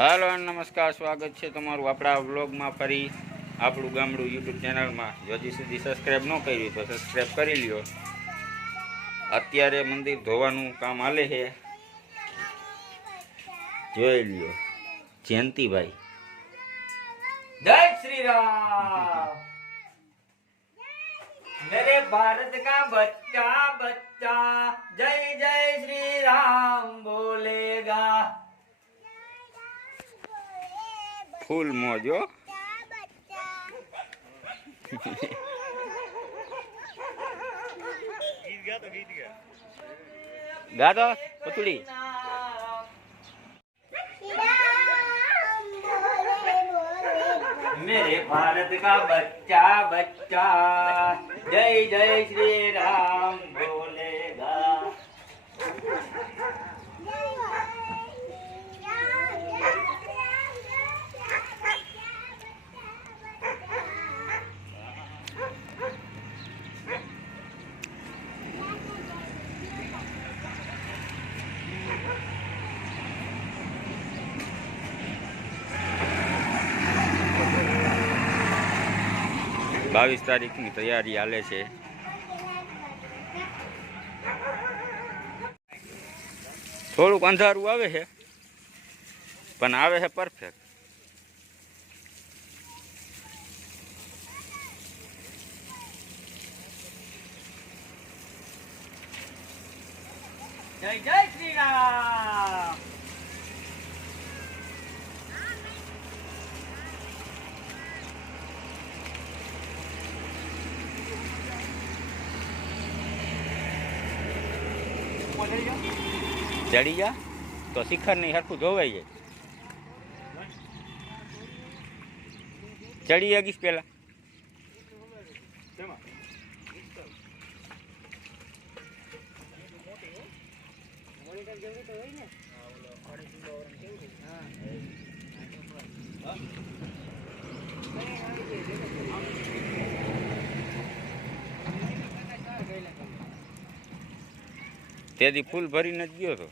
Hello नमस्कार, स्वागत है तमारू अपना व्लॉग में। फरी आपणु गामडू यूट्यूब चैनल में जो हजी सुधी सब्सक्राइब न करी तो सब्सक्राइब करी लियो। अत्यारे मंदिर धोवानुं काम हाले है, जोई लियो। जयंती भाई जय श्री राम। मेरे भारत का बच्चा बच्चा जय जय श्री राम बोलेगा। फूल मौजो गा दो पतुली। मेरे भारत का बच्चा बच्चा जय जय श्री राम बोलेगा। बावीस तारीख की तैयारी हाले छे। थोड़ुंक अंधारू आवे है पण आवे है परफेक्ट। जय जय श्री राम। चढ़ी जा तो शिखर नहीं हरखू धोवाई जाए। चढ़ी अगीस पेला तेदी फूल भरी न गयो तो